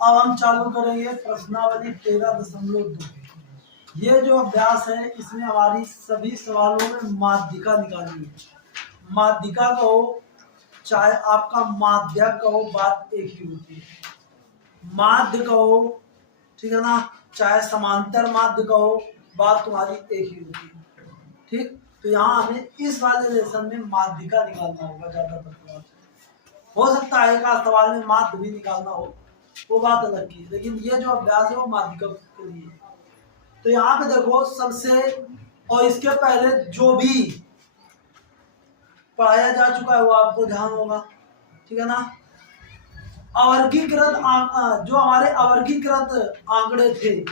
अब हम चालू करेंगे प्रश्नावली 13.2। ये जो अभ्यास है इसमें हमारी सभी सवालों में माध्यिका निकालनी है। माध्यिका कहो चाहे आपका माध्यक कहो, बात एक ही होती है। माध्य कहो, ठीक है ना, चाहे समांतर माध्य कहो, बात तुम्हारी एक ही होती है। ठीक, तो यहाँ हमें इस वाले लेसन में माध्यिका निकालना होगा ज्यादातर सवाल। हो सकता है एक आध सवाल में माध्य भी निकालना हो, वो बात अलग की, लेकिन ये जो अभ्यास है वो माध्यिका के लिए। तो यहाँ पे देखो सबसे, और इसके पहले जो भी पढ़ाया जा चुका है वो आपको ध्यान होगा, ठीक है ना। अवर्गीकृत जो हमारे अवर्गीकृत आंकड़े थे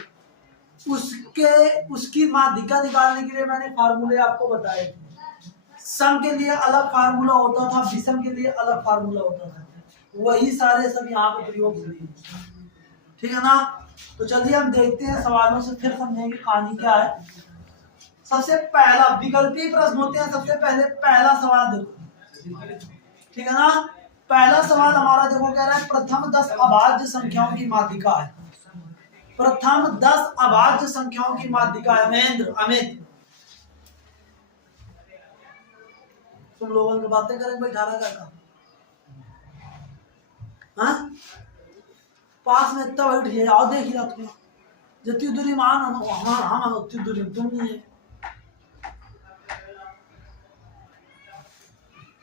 उसकी माध्यिका निकालने के लिए मैंने फार्मूले आपको बताए थे। सम के लिए अलग फार्मूला होता था, विषम के लिए अलग फार्मूला होता था, वही सारे सब यहाँ पे प्रयोग हुए, ठीक है ना। तो चलिए हम देखते हैं सवालों से, फिर समझेंगे कहानी क्या है। सबसे पहला विकल्पीय प्रश्न होते हैं, सबसे पहले पहला सवाल देखो, ठीक है ना। पहला सवाल हमारा देखो कह रहा है प्रथम 10 अभाज्य संख्याओं की माध्यिका है। प्रथम 10 अभाज्य संख्याओं की माध्यिका है। महेंद्र, अमित, तुम लोगों की बातें करें भाई, ढारा का हाँ पास में इतना बैठ गया, आओ देख लिया तुम जितनी दूरी मान हाँ हम उतनी दूरी तुम नहीं है।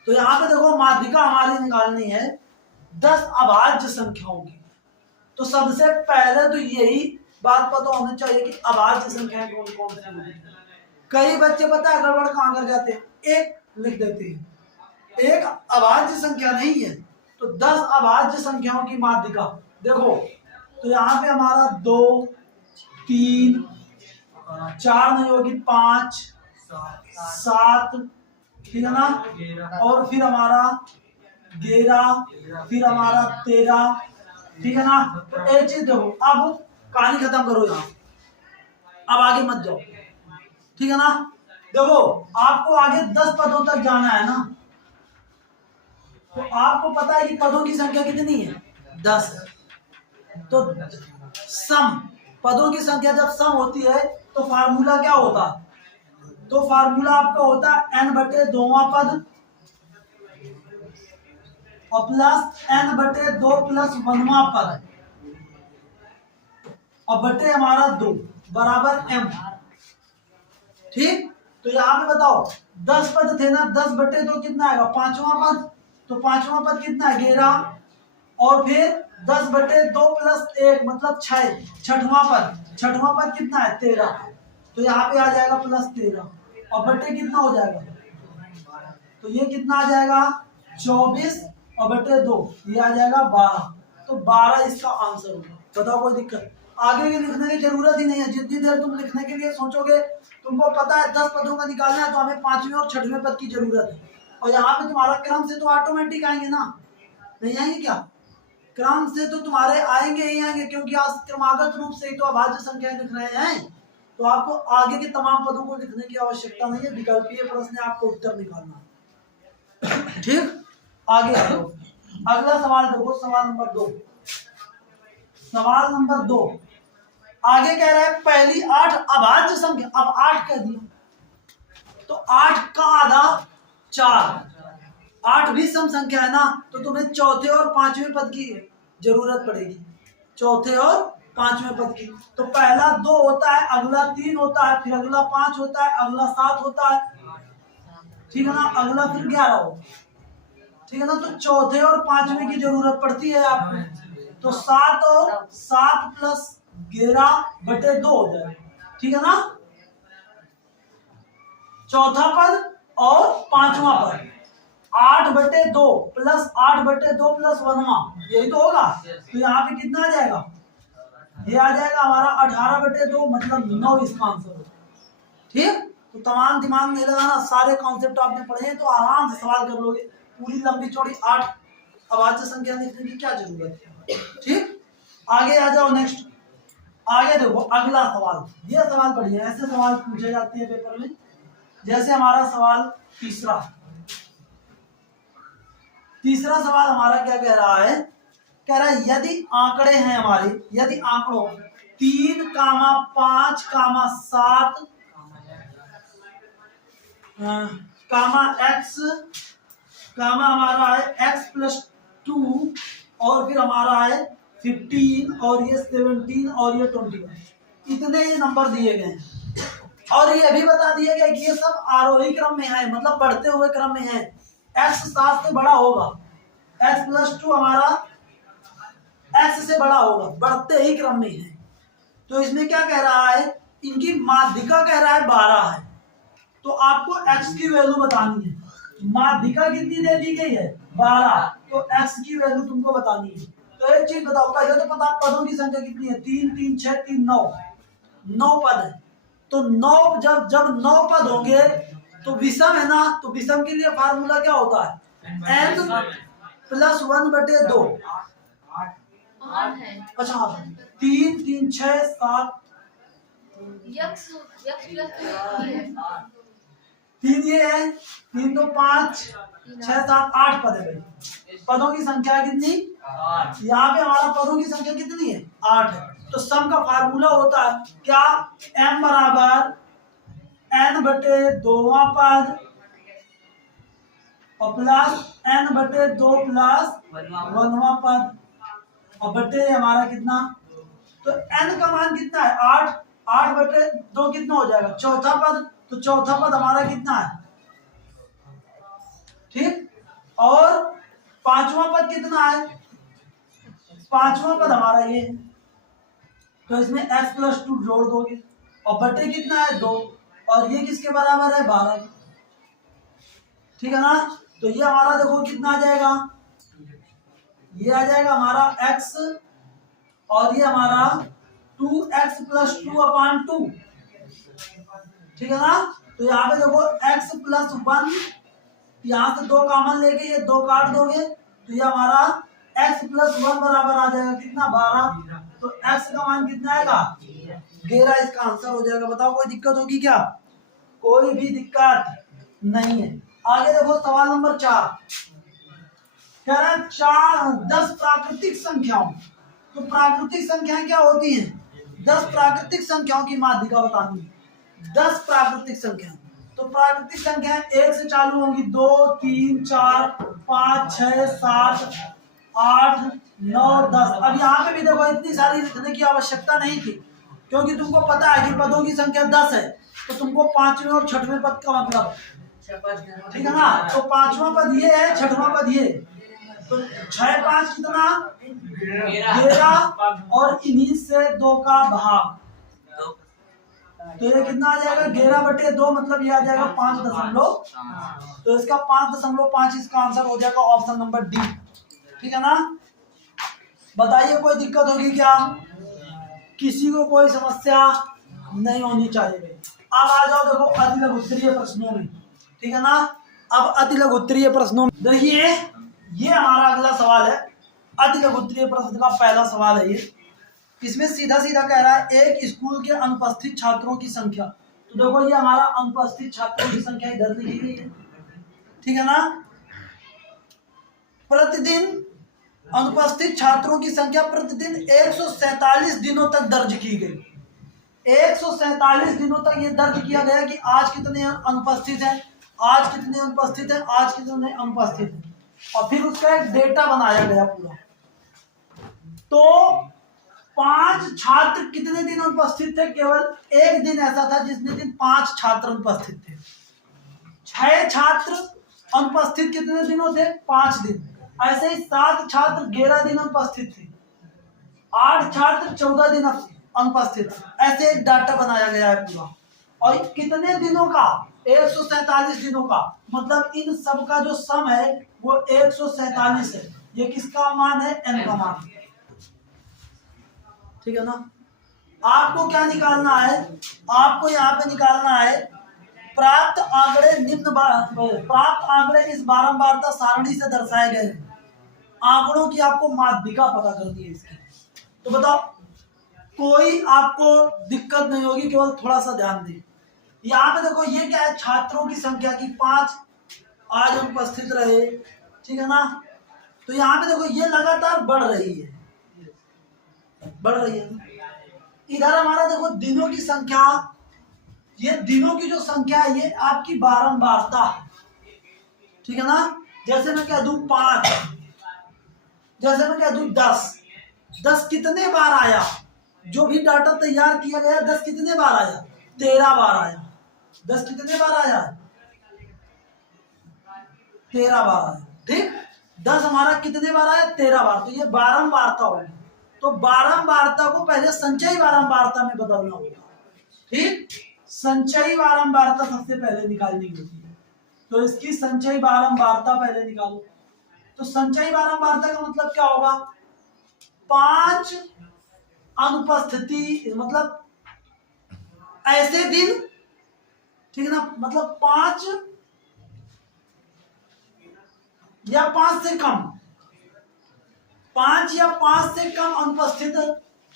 तो यहाँ पे देखो माध्यिका हमारी निकालनी है 10 अभाज्य संख्याओं की। तो सबसे पहले तो यही बात पता होनी चाहिए कि अभाज्य संख्याएं कौन कौन सी होती है। कई बच्चे पता है गड़बड़ कहाँ कर जाते हैं, एक लिख देते हैं, एक अभाज्य संख्या नहीं है। तो 10 अभाज्य संख्याओं की माध्यिका देखो, तो यहाँ पे हमारा 2, 3, 4 नहीं होगी, 5, 7, ठीक है ना, और फिर हमारा 11, फिर हमारा 13, ठीक है ना। तो एक चीज देखो, अब कहानी खत्म करो यहाँ, अब आगे मत जाओ, ठीक है ना। देखो आपको आगे 10 पदों तक जाना है ना, तो आपको पता है कि पदों की संख्या कितनी है, 10। तो सम पदों की संख्या जब सम होती है तो फार्मूला क्या होता है, तो फार्मूला आपका होता है n/2वां पद और प्लस n/2 प्लस 1वां पद और बटे हमारा 2 बराबर m। ठीक, तो यहाँ पे बताओ 10 पद थे ना, 10/2 कितना आएगा, 5वां पद। तो 5वां पद कितना है, 11, और फिर 10/2 प्लस 1 मतलब 6, 6वां पद, 6वां पद कितना है, 13। तो यहाँ पे आ जाएगा प्लस 13 और बटे कितना हो जाएगा, तो ये कितना आ जाएगा 24 और बटे 2 ये आ जाएगा 12। तो 12 इसका आंसर होगा। बताओ कोई दिक्कत, आगे भी लिखने की जरूरत ही नहीं है। जितनी देर तुम लिखने के लिए सोचोगे, तुमको पता है 10 पदों का निकालना है तो हमें 5वें और 6वें पद की जरूरत है। और यहाँ पे तुम्हारा क्रम से तो ऑटोमेटिक आएंगे ना, नहीं आएंगे क्या, क्रम से तो तुम्हारे आएंगे ही आएंगे, क्योंकि आज क्रमागत रूप से ही तो अभाज्य संख्याएं लिख रहे हैं। तो आपको आगे के तमाम पदों को लिखने की आवश्यकता नहीं है, विकल्पीय प्रश्न है, आपको उत्तर निकालना है। ठीक, आगे आओ, अगला सवाल देखो, सवाल नंबर 2। सवाल नंबर 2 आगे कह रहा है पहली 8 अभाज्य संख्या, अब 8 कह दिया तो 8 का आधा 4, 8 भी सम संख्या है ना, तो तुम्हें चौथे और 5वें पद की जरूरत पड़ेगी, चौथे और 5वें पद की। तो पहला 2 होता है, अगला 3 होता है, फिर अगला 5 होता है, अगला 7 होता है, ठीक है ना, अगला फिर 11 होता है, ठीक है ना। तो चौथे और 5वें की जरूरत पड़ती है आपको। तो 7 और 7 प्लस 11/2 हो जाएगा, ठीक है ना, चौथा पद और 5वां पद। 8/2 प्लस 8/2 प्लस 1वां, यही तो होगा। तो यहाँ पे कितना आ जाएगा, ये आ जाएगा हमारा 18/2 मतलब 9 इसका आंसर होगा। ठीक, तो तमाम दिमाग नहीं लगाना, सारे कॉन्सेप्ट आपने पढ़े हैं तो आराम से सवाल कर लोगे। पूरी लंबी चौड़ी 8 अभाज्य संख्या लिखने की क्या जरूरत है। ठीक, आगे आ जाओ, नेक्स्ट आगे देखो अगला सवाल। ये सवाल बढ़िया, ऐसे सवाल पूछे जाते हैं पेपर में। जैसे हमारा सवाल तीसरा सवाल हमारा क्या कह रहा है कह रहा है यदि आंकड़े हैं हमारे, यदि आंकड़ों 3, 5, 7 x हमारा है x+2 और फिर हमारा है 15 और ये 17 और ये 21, इतने ये नंबर दिए गए हैं। और ये भी बता दिया गया कि ये सब आरोही क्रम में है, मतलब बढ़ते हुए क्रम में है। x 7 से बड़ा होगा, x+2 हमारा x से बड़ा होगा, बढ़ते ही क्रम में है। तो इसमें क्या कह रहा है, इनकी माध्यिका कह रहा है 12 है, तो आपको x की वैल्यू बतानी है। माध्यिका कितनी दे दी गई है 12, तो x की वैल्यू तुमको बतानी है। तो एक चीज बताओ, पहले तो पता पदों की संख्या कितनी है, 3 3 6 3 9 पद है। तो 9 जब 9 पद होंगे तो विषम है ना, तो विषम के लिए फार्मूला क्या होता है, n+1/2। अच्छा 3 3 6 7 3 ये है, 3 तो 5 6 7 8 पद है भाई। पदों की संख्या कितनी, यहाँ पे हमारा पदों की संख्या कितनी है 8 है। तो सम का फार्मूला होता है क्या, m बराबर n/2 पद और प्लस n/2 प्लस 1वां पद और बटे हमारा कितना, तो n का मान कितना है 8, 8/2 कितना हो जाएगा चौथा पद, तो चौथा पद हमारा कितना है, ठीक। और 5वां पद कितना है, 5वां पद हमारा ये, तो इसमें x+2 जोड़ दोगे और बटे कितना है 2, और ये किसके बराबर है 12, ठीक है ना। तो ये हमारा देखो कितना आ जाएगा, ये आ जाएगा हमारा x और ये हमारा 2x+2/2, ठीक है ना। तो यहाँ पे देखो x+1, यहाँ से 2 कॉमन लेके ये 2 काट दोगे तो ये हमारा x+1 बराबर आ जाएगा कितना 12, तो x का मान कितना आएगा 11, इसका आंसर हो जाएगा। बताओ कोई दिक्कत होगी क्या, कोई भी दिक्कत नहीं है। आगे देखो सवाल नंबर 4, कह रहा है 10 प्राकृतिक संख्याओं, तो प्राकृतिक संख्याएं क्या होती हैं, 10 प्राकृतिक संख्याओं की माध्यिका बतानी है। 10 प्राकृतिक संख्याएं, तो प्राकृतिक संख्याएं 1 से चालू होंगी, 2 3 4 5 6 7 8 9 10। अब यहाँ पे भी देखो इतनी सारी लिखने की आवश्यकता नहीं थी, क्योंकि तुमको पता है कि पदों की संख्या 10 है, तो तुमको 5वें और 6वें पद का मतलब, ठीक है ना। तो 5वां पद ये है, 6वां पद ये, तो 6 5 कितना 11 और इन्हीं से 2 का भाग, तो ये कितना आ जाएगा 11/2, मतलब ये आ जाएगा 5.5, तो इसका 5.5 इसका आंसर हो जाएगा ऑप्शन नंबर डी, ठीक है ना। बताइए कोई दिक्कत होगी क्या, किसी को कोई समस्या नहीं होनी चाहिए। अब आ जाओ देखो अति लघुत्तरीय प्रश्नों में, ठीक है ना। अब अति लघुत्तरीय प्रश्नों में देखिए, ये हमारा अगला सवाल है, अति लघुत्तरीय प्रश्न का पहला सवाल है ये। इसमें सीधा सीधा कह रहा है एक स्कूल के अनुपस्थित छात्रों की संख्या, तो देखो ये हमारा अनुपस्थित छात्रों की संख्या इधर लिखी गई है, ठीक है ना। प्रतिदिन अनुपस्थित छात्रों की संख्या प्रतिदिन 147 दिनों तक दर्ज की गई। 147 दिनों तक ये दर्ज किया गया कि आज कितने अनुपस्थित हैं, आज कितने अनुपस्थित हैं, आज कितने अनुपस्थित हैं, और फिर उसका एक डेटा बनाया गया पूरा। तो 5 छात्र कितने दिन अनुपस्थित थे, केवल एक दिन ऐसा था जिसने दिन 5 छात्र अनुपस्थित थे। 6 छात्र अनुपस्थित कितने दिनों थे 5 दिन, ऐसे ही 7 छात्र 11 दिन अनुपस्थित थे, 8 छात्र 14 दिन अनुपस्थित थे। ऐसे एक डाटा बनाया गया है पूरा, और कितने दिनों का 147 दिनों का, मतलब इन सब का जो सम है वो 147 है। ये किसका मान है, n का मान, ठीक है ना। आपको क्या निकालना है, आपको यहाँ पे निकालना है प्राप्त आंकड़े प्राप्त आंकड़े इस बारंबारता सारणी से दर्शाए गए हैं। आंकड़ों की आपको माध्यिका पता करनी है इसकी। तो बताओ कोई आपको दिक्कत नहीं होगी, केवल थोड़ा सा ध्यान दें। यहाँ पे देखो ये क्या है, छात्रों की संख्या की 5 आज अनुपस्थित रहे, ठीक है ना। तो यहाँ पे देखो ये लगातार बढ़ रही है, बढ़ रही है। इधर हमारा देखो दिनों की संख्या, ये दिनों की जो संख्या है ये आपकी बारंबारता है, ठीक है ना। जैसे मैं कह दूं 5, जैसे मैं कह दूं 10, 10 कितने बार आया, जो भी डाटा तैयार किया गया 10 कितने बार आया, 13 बार आया। 10 कितने बार आया, 13 बार आया, ठीक। 10 हमारा कितने बार आया, 13 बार। तो ये बारंबारता होगी, तो बारंबारता को पहले संचयी बारंबारता में बदलना होगा, ठीक। संचयी बारंबारता सबसे पहले निकालनी होती है, तो इसकी संचयी बारंबारता पहले निकालो। तो संचयी बारंबारता का मतलब क्या होगा, 5 अनुपस्थिति, मतलब ऐसे दिन, ठीक है ना, मतलब 5 या 5 से कम, 5 या 5 से कम अनुपस्थित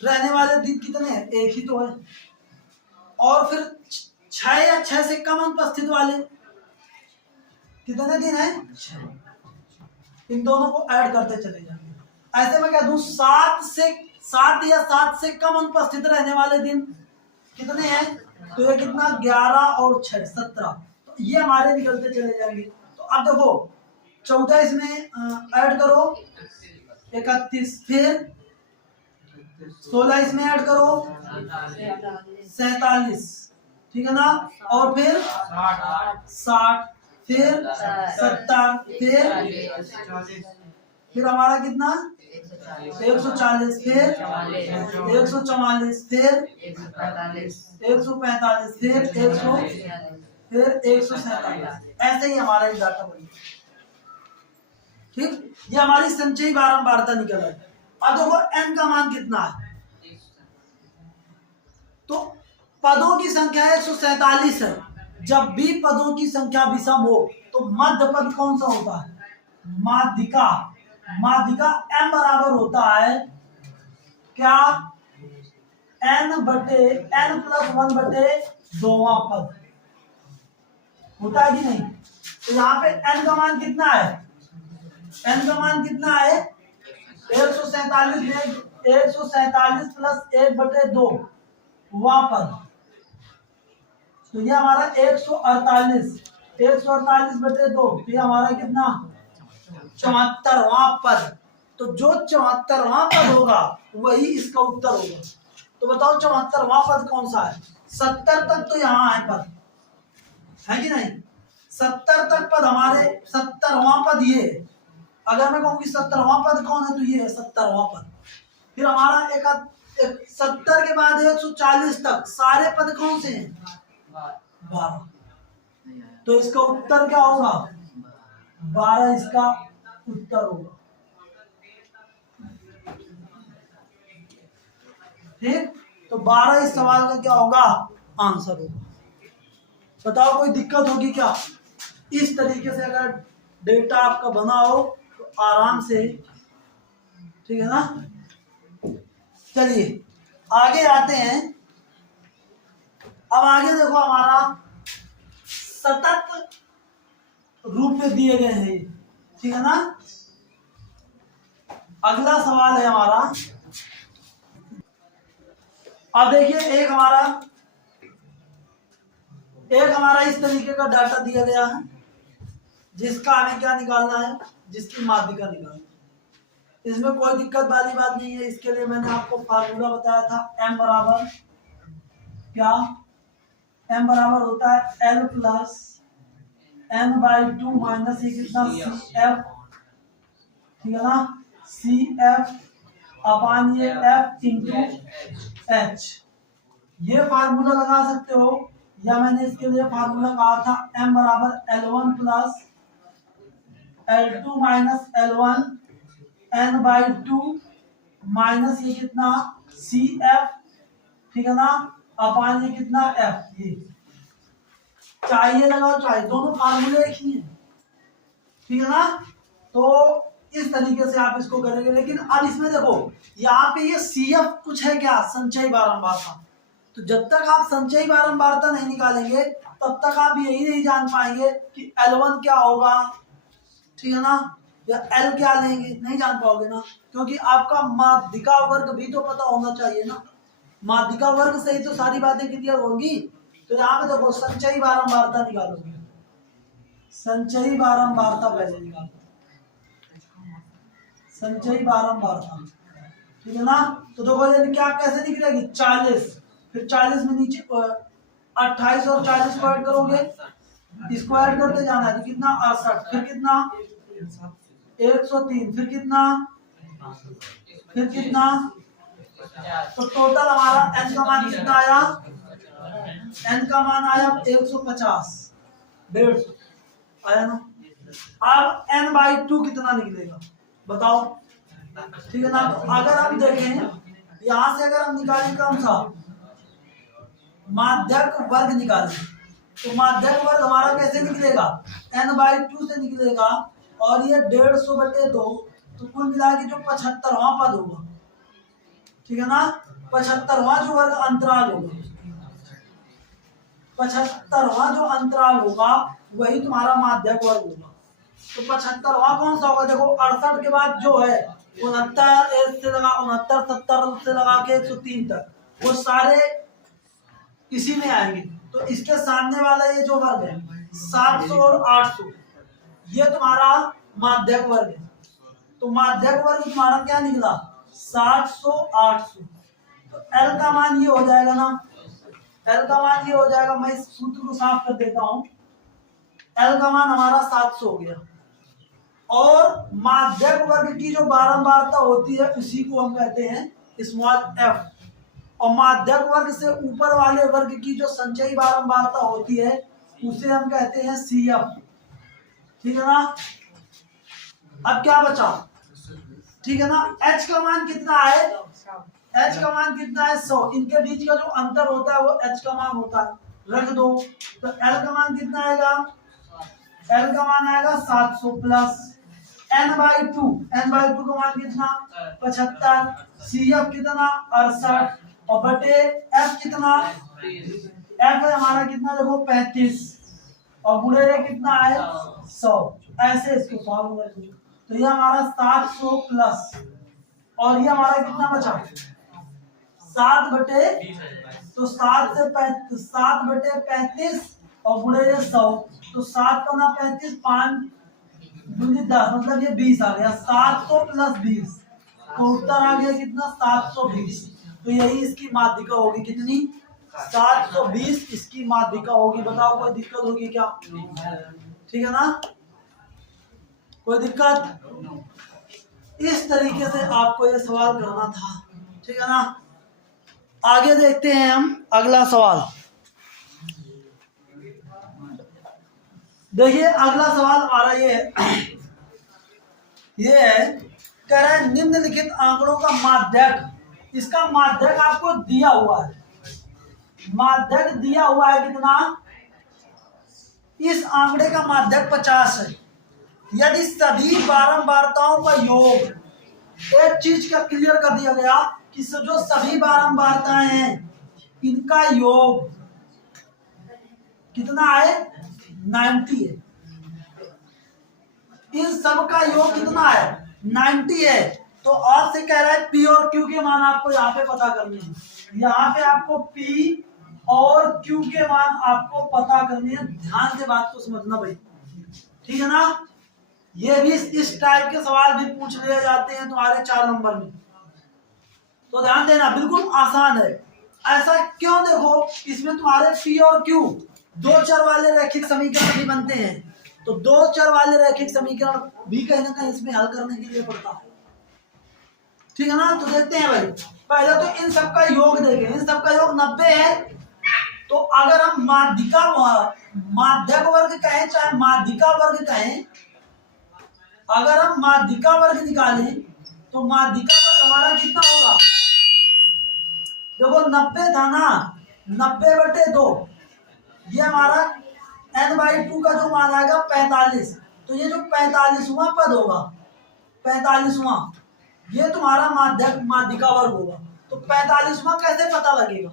रहने वाले दिन कितने हैं, एक ही तो है। और फिर 6 या 6 से कम अनुपस्थित वाले कितने दिन है, 6। इन दोनों को ऐड करते चले जाएंगे। ऐसे मैं कह दूं 7 या 7 से कम अनुपस्थित रहने वाले दिन कितने हैं, तो ये कितना, 11 और 6 17। तो ये हमारे निकलते चले जाएंगे। तो अब देखो 14 इसमें ऐड करो, 31, फिर 16 इसमें ऐड करो, 47, ठीक है ना, और फिर 60, फिर 70, फिर हमारा कितना, 140, फिर 144, फिर 145, फिर 100, फिर 147। ऐसे ही हमारा ये डाटा बनेगा, ठीक। ये हमारी संचयी बारंबारता निकल आई। अब देखो n का मान कितना है, तो पदों की संख्या 147 है। जब भी पदों की संख्या विषम हो तो मध्य पद कौन सा होता है, माध्यिका। माध्यिका m बराबर होता है क्या, n प्लस 1 बटे 2वां पद होता है कि नहीं। तो यहाँ पे n का मान कितना है, n का मान कितना है, 147 प्लस 1 बटे 2 वां पद, तो ये हमारा 148 बटे 2, तो ये हमारा कितना, 74वां पद। तो जो 74वां पद होगा वही इसका उत्तर होगा। तो बताओ 74वां पद कौन सा है, 70 तक तो यहाँ है पद, है कि नहीं। 70 तक पद हमारे, 70वां पद ये है। अगर मैं कहूँ कि 70वां पद कौन है, तो ये है 70वां पद। फिर हमारा 70 के बाद 140 तक सारे पद कौन से हैं, 12। तो इसका उत्तर क्या होगा, 12 इसका उत्तर होगा, ठीक। तो 12 इस सवाल का क्या होगा, आंसर होगा। बताओ कोई दिक्कत होगी क्या, इस तरीके से अगर डेटा आपका बना हो तो आराम से, ठीक है ना। चलिए आगे आते हैं। अब आगे देखो हमारा सतत रूप में दिए गए हैं, ठीक है ना। अगला सवाल है हमारा, अब देखिए एक हमारा इस तरीके का डाटा दिया गया है जिसका हमें क्या निकालना है, जिसकी माध्यिका निकालना है। इसमें कोई दिक्कत वाली बात नहीं है। इसके लिए मैंने आपको फार्मूला बताया था, m बराबर क्या, m बराबर होता है l प्लस n/2 माइनस ये कितना CF, ठीक है ना, CF अपान ये F इंटू H। ये फार्मूला लगा सकते हो, या मैंने इसके लिए फार्मूला कहा था m बराबर L1 plus L2 minus L1 n/2 minus ये कितना CF, ठीक है ना, अपान ये कितना F। ये चाहिए लगाओ, चाहे दोनों फार्मूले एक ही हैं, ठीक है ना। तो इस तरीके से आप इसको करेंगे। लेकिन अब इसमें देखो यहाँ पे ये CF कुछ है क्या, संचयी बारंबारता। तो जब तक आप संचयी बारंबारता नहीं निकालेंगे तब तक आप यही नहीं जान पाएंगे कि L1 क्या होगा, ठीक है ना, या एल क्या लेंगे, नहीं जान पाओगे ना, क्योंकि आपका माध्यिका वर्ग भी तो पता होना चाहिए ना। माध्यिका वर्ग से ही तो सारी बातें क्लियर होगी। तो यहाँ पे देखो संचयी बारंबारता निकालोगे, संचयी बारंबारता पहले निकालो, संचयी बारंबारता, ठीक है ना। तो देखो ये क्या कैसे निकलेगी, 40, फिर 40 में नीचे 28 और 40 को ऐड करोगे, इसको ऐड करते जाना है, तो कितना 68, फिर कितना 103, फिर कितना, फिर कितना, तो टोटल हमारा n का मान कितना आया, n का मान आया 150, 150 आया ना। अब n/2 कितना निकलेगा बताओ, ठीक है ना। तो अगर हम देखें यहां से, अगर हम निकालें कौन सा, माध्यक वर्ग निकालें, तो माध्यक वर्ग हमारा कैसे निकलेगा, n/2 से निकलेगा, और ये 150/2, तो कुल मिला के जो 75वां पद होगा, ठीक है ना, 75वां जो वर्ग अंतराल होगा, 75वां जो अंतराल होगा वही तुम्हारा माध्यक वर्ग होगा। तो 75वां कौन सा होगा, देखो 68 के बाद जो है 69 से लगा 69 70 से लगा के 103 तक, वो सारे इसी में आएंगे। तो इसके सामने वाला ये जो वर्ग है 700 और 800, ये तुम्हारा माध्यक वर्ग है। तो माध्यक वर्ग तुम्हारा क्या निकला, 700 800। तो L का मान ये हो जाएगा ना, L का मान ये हो जाएगा, मैं इस सूत्र को साफ कर देता हूं। L का मान हमारा 700 हो गया, और माध्यक वर्ग की जो बारंबारता होती है उसी को हम कहते हैं स्मॉल f, और माध्यक वर्ग से ऊपर वाले वर्ग की जो संचयी बारंबारता होती है उसे हम कहते हैं CF, ठीक है ना। अब क्या बचा, ठीक है ना, H का मान कितना है, H का मान कितना है 100, इनके बीच का जो अंतर होता है वो H का मान होता है, रख दो। तो L का मान कितना आएगा, L का मान आएगा 700 प्लस n/2, n/2 का मान कितना 75, CF कितना 68, और बटे F कितना, F है हमारा कितना देखो 35, और गुणे कितना है 100, ऐसे इसको सॉल्व करेंगे। तो ये हमारा 700 प्लस, और ये हमारा कितना बचा 7 बटे, तो 7 बटे 35 और गुणे 100, तो 7 का ना 35, 5 दूनी 10, मतलब ये 20 आ गया, 700 प्लस 20, तो उत्तर आ गया कितना 720। तो यही इसकी माध्यिका होगी, कितनी 720 इसकी माध्यिका होगी। बताओ कोई दिक्कत होगी क्या, ठीक है ना, कोई दिक्कत। इस तरीके से आपको ये सवाल करना था, ठीक है ना। आगे देखते हैं हम अगला सवाल। देखिए अगला सवाल हमारा ये है, कह रहा है निम्नलिखित आंकड़ों का माध्यक, इसका माध्यक आपको दिया हुआ है, माध्यक दिया हुआ है कितना, इस आंकड़े का माध्यक 50 है। यदि सभी बारंबारताओं का योग, एक चीज का क्लियर कर दिया गया कि जो सभी बारंबारताएं हैं इनका योग कितना है 90 है, इन सब का योग कितना है 90 है। तो और से कह रहा है P और Q के मान आपको यहाँ पे पता करने हैं, यहाँ पे आपको P और Q के मान आपको पता करने हैं। ध्यान से बात को समझना भाई, ठीक है ना। ये भी इस टाइप के सवाल भी पूछ लिए जाते हैं तुम्हारे 4 नंबर में, तो ध्यान देना, बिल्कुल आसान है। ऐसा क्यों, देखो इसमें तुम्हारे P और Q दो चर वाले रैखिक समीकरण भी बनते हैं, तो दो चर वाले रैखिक समीकरण भी कहीं ना कहीं इसमें हल करने के लिए पड़ता है, ठीक है ना। तो देखते हैं भाई, पहले तो इन सब का योग देखें, इन सब का योग 90 है। तो अगर हम माध्यक वर्ग कहें चाहे माध्यिका वर्ग कहें, अगर हम माध्यिका वर्ग निकालें तो माध्यिका वर्ग हमारा कितना होगा, देखो 90 था ना, 90/2, ये हमारा n/2 का जो मान आएगा 45। तो ये जो 45वां पद होगा, 45वां, ये तुम्हारा माध्यिका वर्ग होगा। तो 45वां कैसे पता लगेगा,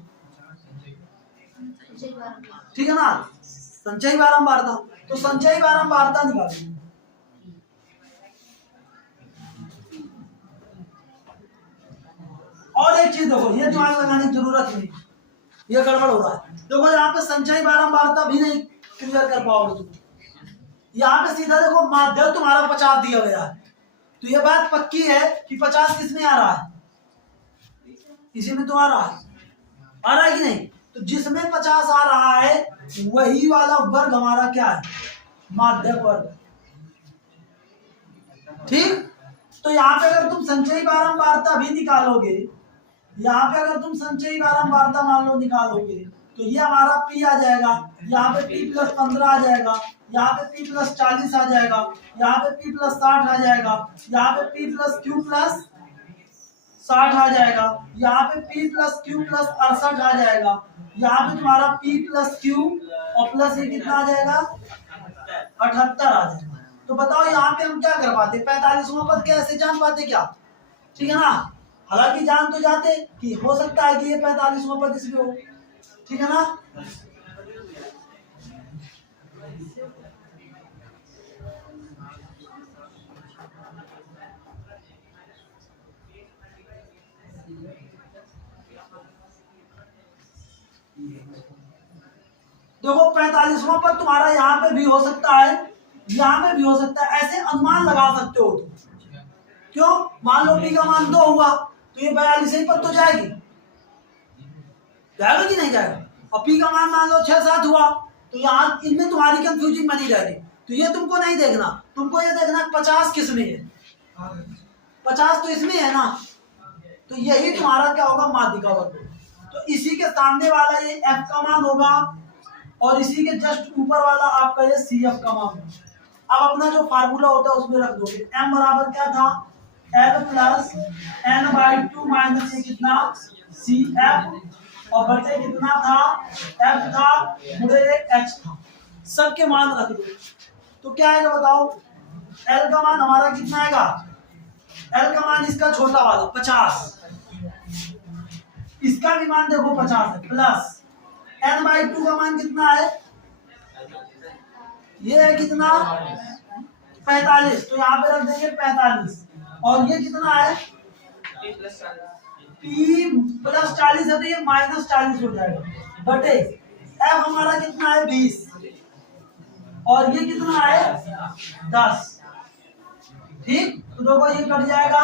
ठीक है ना, संचयी बारंबारता। तो संचयी बारंबारता निकालेंगे, और एक चीज देखो, ये दिमाग लगाने की जरूरत नहीं, ये गड़बड़ हो रहा है। देखो यहाँ पे संचयी बारंबारता भी नहीं क्लियर कर पाओगे तुम। यहाँ पे सीधा देखो माध्य तुम्हारा 50 दिया गया है, तो ये बात पक्की है कि 50 किसमें आ रहा है, इसी में तो आ रहा है कि नहीं। तो जिसमें 50 आ रहा है वही वाला वर्ग हमारा क्या है, माध्यक वर्ग। ठीक, तो यहाँ पे अगर तुम संचयी बारंबारता भी निकालोगे, यहाँ पे अगर तुम संचयी बारंबारता मान लो निकालोगे, तो ये हमारा P आ जाएगा, यहाँ पे P प्लस 15 आ जाएगा, यहाँ पे P प्लस 40 आ जाएगा, यहाँ पे P प्लस 60 आ जाएगा, यहाँ पे P प्लस Q प्लस 60 आ जाएगा, यहाँ पे P प्लस Q प्लस 68 आ जाएगा, यहाँ पे तुम्हारा P प्लस Q और प्लस ये कितना आ जाएगा, 78 आ जाएगा। तो बताओ यहाँ पे हम क्या कर पाते, 45वां पद कैसे जान पाते क्या, ठीक है ना। हालांकि जान तो जाते कि हो सकता है कि ये 45वां पद इसमें हो, ठीक है ना। देखो 45वां पद तुम्हारा यहाँ पे भी हो सकता है, यहाँ पे भी हो सकता है, ऐसे अनुमान लगा सकते हो तुम। क्यों, मान लो P का मान 2 हुआ तो ये 42 पद तो जाएगी, जाएगा कि नहीं जाएगा। और P का मान लो 6-7 हुआ तो यहाँ इनमें तुम्हारी कंफ्यूजिंग बनी जाएगी। तो ये तुमको नहीं देखना, तुमको ये देखना 50 किस में है, 50 तो इसमें है ना, तो यही तुम्हारा क्या होगा, माध्यिका वर्ग। तो इसी के सामने वाला ये F का मान होगा और इसी के जस्ट ऊपर वाला आपका ये CF का मान होगा। अब अपना जो फार्मूला होता है उसमें रख दोगे, M बराबर क्या था, L प्लस N/2 माइनस ये कितना CF और बचे कितना था, F था मुझे H था, सबके मान रख दो। तो क्या आएगा बताओ, L का मान हमारा कितना आएगा, L का मान इसका छोटा वाला 50, इसका भी मान देखो 50 है, प्लस N/2 का मान कितना है, ये है कितना 45, तो यहाँ पे रख देंगे 45, और ये कितना है P प्लस 40 है तो ये माइनस 40 हो जाएगा, बटे F हमारा कितना है 20 और ये कितना है 10। ठीक, तो देखो ये कट जाएगा,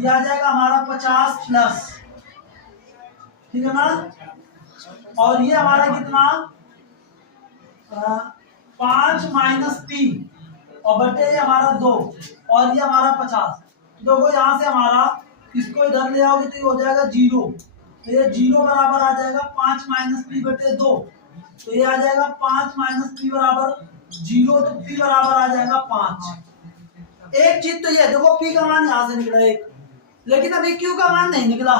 ये आ जाएगा हमारा 50 प्लस, ठीक है ना, और ये हमारा कितना 5 माइनस P और बटे ये हमारा 2 और ये हमारा 50। तो देखो यहाँ से हमारा इसको इधर ले आओगे तो ये हो जाएगा 0, तो ये 0 बराबर आ जाएगा 5 माइनस P बटे 2, तो ये आ जाएगा 5 माइनस P बराबर 0, तो P बराबर आ जाएगा 5। एक चीज तो ये देखो P का मान यहाँ से निकला एक, लेकिन अभी Q का मान नहीं निकला।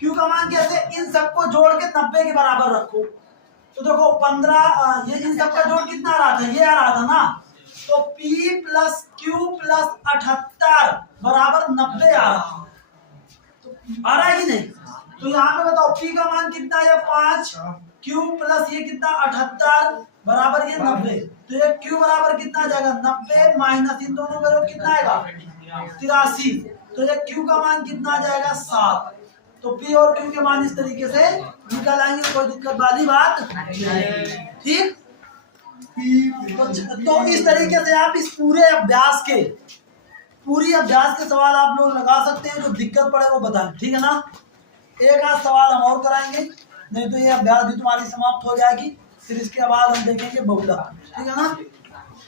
Q का मान कैसे, इन सबको जोड़ के 90 के बराबर रखो। तो देखो 15, ये इन सबका जोड़ कितना आ रहा था, ये आ रहा था ना, तो P प्लस Q प्लस 78 बराबर 90 आ रहा, तो आ रहा है कि नहीं। तो यहाँ पे बताओ P का मान कितना है 5, Q प्लस ये कितना 78 बराबर ये 90, तो ये Q बराबर कितना आ जाएगा 90 माइनस इन दोनों का कितना आएगा 83, तो ये Q का मान कितना आ जाएगा 7। तो P और Q के मान इस तरीके से निकल आएंगे, कोई दिक्कत वाली बात नहीं। ठीक, तो इस तरीके से आप इस पूरे अभ्यास के सवाल आप लोग लगा सकते हैं, जो दिक्कत पड़े वो बताएं, ठीक है ना। एक आध सवाल हम और कराएंगे, नहीं तो ये अभ्यास भी तुम्हारी समाप्त हो जाएगी, फिर इसके बाद हम देखेंगे बहुला, ठीक है ना।